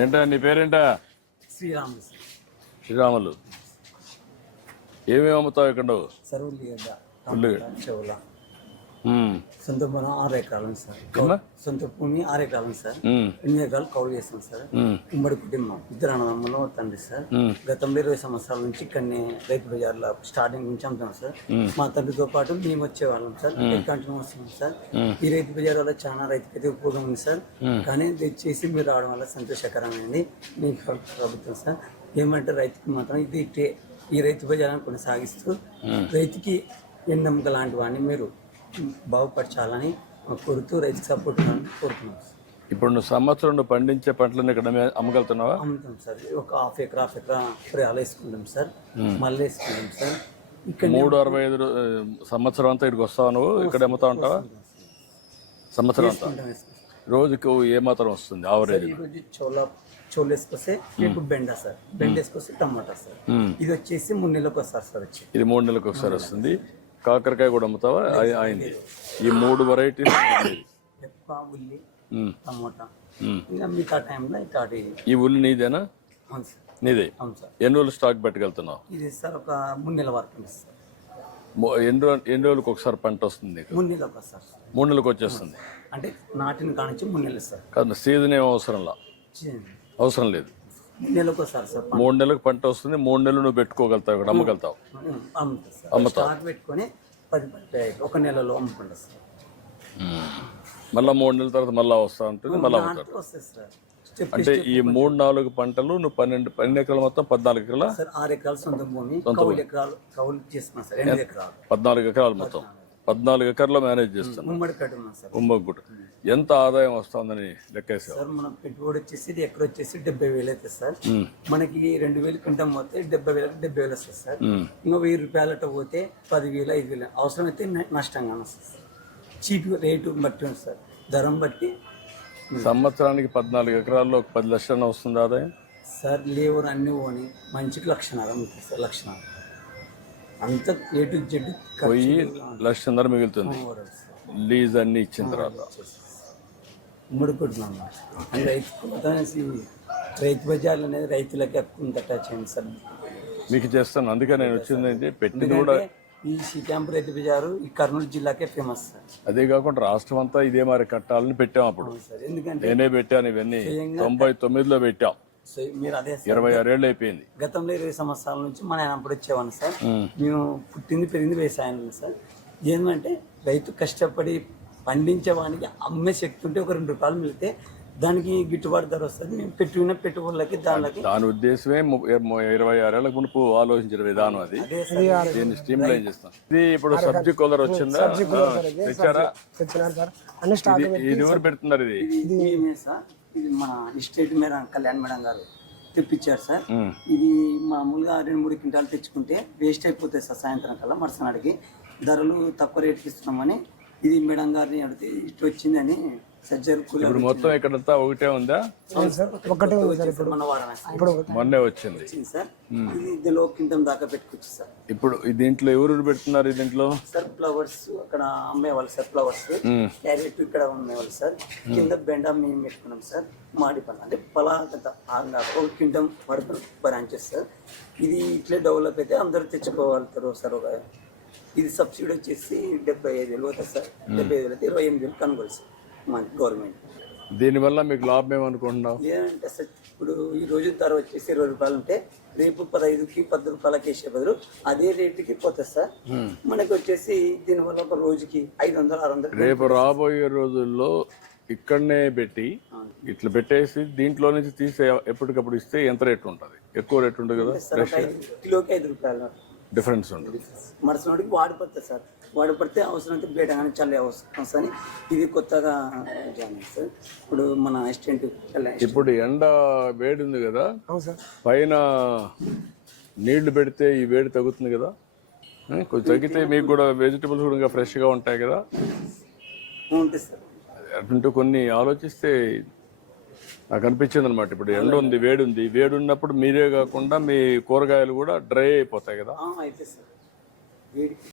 ఏంటా నీ పేరేంటా? శ్రీరాములు శ్రీరాములు. ఏమేమి అమ్ముతావు ఇక్కడ నువ్వు? సార్ ఉల్లిగడ్డ, ఉల్లిగడ్డ. టమాటా, చెవుల. ఉమ్. సొంత పొలం 6 ఎకరాలు ఉంది సార్. ఏమ్మా? సొంత భూమి 6 ఎకరాలు ఉంది సార్. ఉమ్. 8 ఎకరాలు కౌలు చేస్తాం సార్. ఉమ్మడి కుటుంబం, 2 అన్నదమ్ములు, తండ్రి సార్. గతంలో 20 సంవత్సరాల నుంచి ఇక్కడనే రైతు బజార్లో స్టార్టింగ్ నుంచి అమ్ముతాం సార్. మా తండ్రితో పాటు మేము వచ్చేవాళ్ళం సార్. కంటిన్యూ వస్తున్నాం సార్. ఈ రైతు బజార్ వల్ల చాలా రైతుకైతే ఉపయోగం ఉంది సార్. కానీ దయచేసి మీరు రావడం వల్ల సంతోషకరమైంది మీకు ప్రభుత్వం సార్. ఏమంటే రైతుకి మాత్రం ఇది ఈ రైతు బజార్ని కొనసాగిస్తూ రైతుకి ఎన్నమ్మక లాంటి వాడిని మీరు బాగుపరచాలని కోరుతూ రైతుకి సపోర్ట్ కోరుతున్నాం సార్. ఇప్పుడు నువ్వు సంవత్సరం పండించే పంటలను ఇక్కడ అమ్మగలుగుతున్నావా? అమ్ముతాం సార్. ఒక హాఫ్ ఎకరా పొలాలు వేసుకుంటాం సార్. మళ్ళీ వేసుకుంటాం సార్. ఇక్కడ 365 సంవత్సరం అంతా ఇక్కడికి వస్తావా నువ్వు? ఇక్కడ అమ్ముతా ఉంటావా సంవత్సరం అంతా? రోజుకు ఏ మాత్రం వస్తుంది ఆవరేజ్? ఈరోజు చోలు వేసుకొస్తే రేపు బెండ సార్. బెండ వేసుకొస్తే టమాటా సార్. ఇది వచ్చేసి 3 నెలలకు వస్తారు సార్. వచ్చి ఇది 3 నెలలకు ఒకసారి వస్తుంది. కాకరకాయ కూడా అమ్ముతావా? అయింది. ఈ 3 వెరైటీస్ ఉల్లి, టమోటా. ఇంకా మిగతా టైంలో ఇట్లాంటి. ఈ ఉల్లి నీదేనా? అవును సార్. నీదే. అవును సార్. ఎన్ని రోజులు స్టాక్ పెట్టుకెళ్తున్నావు? ఇది సార్ ఒక 3 నెలల వరకు సార్. ఎన్ని రోజులకు ఒకసారి పంట వస్తుంది? 3 నెలలకు వస్తారు సార్. 3 నెలలకు వచ్చేస్తుంది. అంటే నాటిన కానించి 3 నెలలు సార్. కాదు, సీజన్ ఏం అవసరం లేదు. 3 నెలలకు వస్తారు సార్. 3 నెలలకు పంట వస్తుంది. 3 నెలలు నువ్వు పెట్టుకోగలుగుతావు, ఇక్కడ అమ్మగలుగుతావు. అమ్ముతావు. స్టాక్ పెట్టుకొని 10 ఒక నెలలో అమ్ముకుంటా సార్. మళ్ళీ 3 నెలల తర్వాత మళ్ళీ వస్తా ఉంటుంది, మళ్ళీ అమ్ముతారు. వస్తుంది సార్. అంటే ఈ 3-4 పంటలు నువ్వు 12 ఎకరాలు మొత్తం 14 ఎకరాల? సార్ 6 ఎకరాలు సొంత భూమి, కౌలు ఎకరాలు కౌలు చేసుకున్నాం సార్. 8 ఎకరాలు 14 ఎకరాలు మొత్తం 14 ఎకరాల్లో మేనేజ్ చేస్తాను. ఉమ్మడి కట్టు ఉన్నాం సార్. ఉమ్మగుట్టు. ఎంత ఆదాయం వస్తుందని లెక్కేసావు సార్? మనం పెట్టుబడి వచ్చేసి ఇది ఎక్కడ వచ్చేసి 70,000 అవుతుంది సార్. మనకి 2,000 క్వింటం పోతే 70,000 వస్తుంది సార్. ఇంకా 1,000 రూపాయలు అట్ట పోతే 10,000, 5,000 అవసరమైతే నష్టంగా వస్తుంది సార్. చీప్ రేటు బట్టి ఉంది సార్, ధరం బట్టి. సంవత్సరానికి 14 ఎకరాల్లో 10 లక్షలు వస్తుంది ఆదాయం సార్. లేవర్ అన్ని పోని మంచికి లక్షణాలు ఉంటుంది సార్. లక్షణాలు అంత A to Z పోయి 1,00,000 మిగులుతుంది లీజ్ అన్ని ఇచ్చిన తర్వాత. ముడుకుంటున్నాం రైతు బజార్లు అనేది రైతులకి ఎక్కువ టచ్ అయింది సార్. మీకు చేస్తాను, అందుకే నేను వచ్చింది. అంటే పెట్టింది కూడా ఈ క్యాంప్ రైతు బజారు ఈ కర్నూలు జిల్లాకే ఫేమస్ సార్. అదే కాకుండా రాష్ట్రం అంతా ఇదే మరి కట్టాలని పెట్టాం అప్పుడు. ఎందుకంటే నేనే పెట్టాను ఇవన్నీ. 99లో పెట్టాం. మీరు అదే 26 ఏళ్ళు అయిపోయింది. గతంలో 20 సంవత్సరాల నుంచి మన ఆయన అప్పుడు వచ్చేవాడిని సార్. మేము పుట్టింది పెరిగింది వ్యవసాయం సార్. ఏంటంటే రైతు కష్టపడి పండించేవానికి అమ్మే శక్తి ఉంటే ఒక 2 రూపాయలు మిగిలితే దానికి గిట్టుబాటు ధర వస్తుంది. మేము పెట్టుకున్న పెట్టుబడులకి దాని ఉద్దేశమే 26 ఏళ్ళ మునుపు ఆలోచించిన విధానం అది. దీన్ని స్ట్రీమ్ లైన్ చేస్తాం. ఇది ఇప్పుడు సబ్జీ కూలర్ వచ్చిందా? తెచ్చారా? ఇది ఎవరు పెడుతున్నారు? ఇది సార్. ఇది మన ఎస్టేట్ మేడం కళ్యాణ్ మేడం గారు తెప్పించారు సార్. ఇది మామూలుగా 2-3 క్వింటాలు తెచ్చుకుంటే వేస్ట్ అయిపోతాయి సార్. సాయంత్రం కల్లా మరుసనాడికి ధరలు తక్కువ రేట్కి ఇస్తున్నామని ఇది మేడం గారిని అడిగితే ఇటు వచ్చిందని సజ్జర్ కూలర్. ఇప్పుడు మొత్తం ఇక్కడంతా ఒకటే ఉందా? ఒకటే ఉంది సార్. ఇప్పుడు మన వాడన మొన్నే వచ్చింది సార్. ఇది ఇందులో కింటం దాకా పెట్టుకోవచ్చు సార్. ఇప్పుడు దీంట్లో ఎవరు పెడుతున్నారు? దీంట్లో సార్ ఫ్లవర్స్ అక్కడ అమ్మేవాళ్ళు సార్. ఫ్లవర్స్ క్యారెట్ ఇక్కడ అమ్మేవాళ్ళు సార్. కింద బెండ మేము పెట్టుకున్నాం సార్. మాడి పళ్ళ అంటే పలాగత ఒక కింటం వరకు బ్రాంచెస్ సార్. ఇది ఇట్లే డెవలప్ అయితే అందరూ తెచ్చుకోగలుగుతారు సార్. ఒక ఇది సబ్సిడీ వచ్చేసి 75,000 అవుతుంది సార్. 75,000 అయితే 28,000 కనుగోలు సార్ మన గవర్నమెంట్. దీనివల్ల మీకు లాభం ఏమనుకుంటున్నావు? లేదంటే సార్ ఇప్పుడు ఈ రోజు ధర వచ్చేసి 20 రూపాయలు ఉంటే రేపు 15కి 10 రూపాయలకి వేసే బదులు అదే రేటుకి పోతుంది సార్. మనకి వచ్చేసి దీనివల్ల ఒక రోజుకి 500-600. రేపు రాబోయే రోజుల్లో ఇక్కడనే పెట్టి ఇట్లా పెట్టేసి దీంట్లో నుంచి తీసే ఎప్పటికప్పుడు ఇస్తే ఎంత రేటు ఉంటుంది? ఎక్కువ రేటు ఉంటుంది కదా. కిలోకి 5 రూపాయలు డిఫరెన్స్ ఉంటుంది. మరుసటికి వాడిపోతుంది సార్. వాడిపడితే అవసరం అయితే బయట కానీ చల్లే అవసరం అని ఇది కొత్తగా సార్. ఇప్పుడు మన అసిస్టెంట్ ఇప్పుడు ఎండ వేడి ఉంది కదా, పైన నీళ్లు పెడితే ఈ వేడి తగ్గుతుంది కదా. కొంచెం తగ్గితే మీకు కూడా వెజిటబుల్స్ కూడా ఫ్రెష్గా ఉంటాయి కదా. ఉంటుంది సార్. అటుంటూ కొన్ని ఆలోచిస్తే నాకు అనిపించింది అనమాట. ఇప్పుడు ఎండ ఉంది, వేడి ఉంది. వేడి ఉన్నప్పుడు మీరే కాకుండా మీ కూరగాయలు కూడా డ్రై అయిపోతాయి కదా. అయితే సార్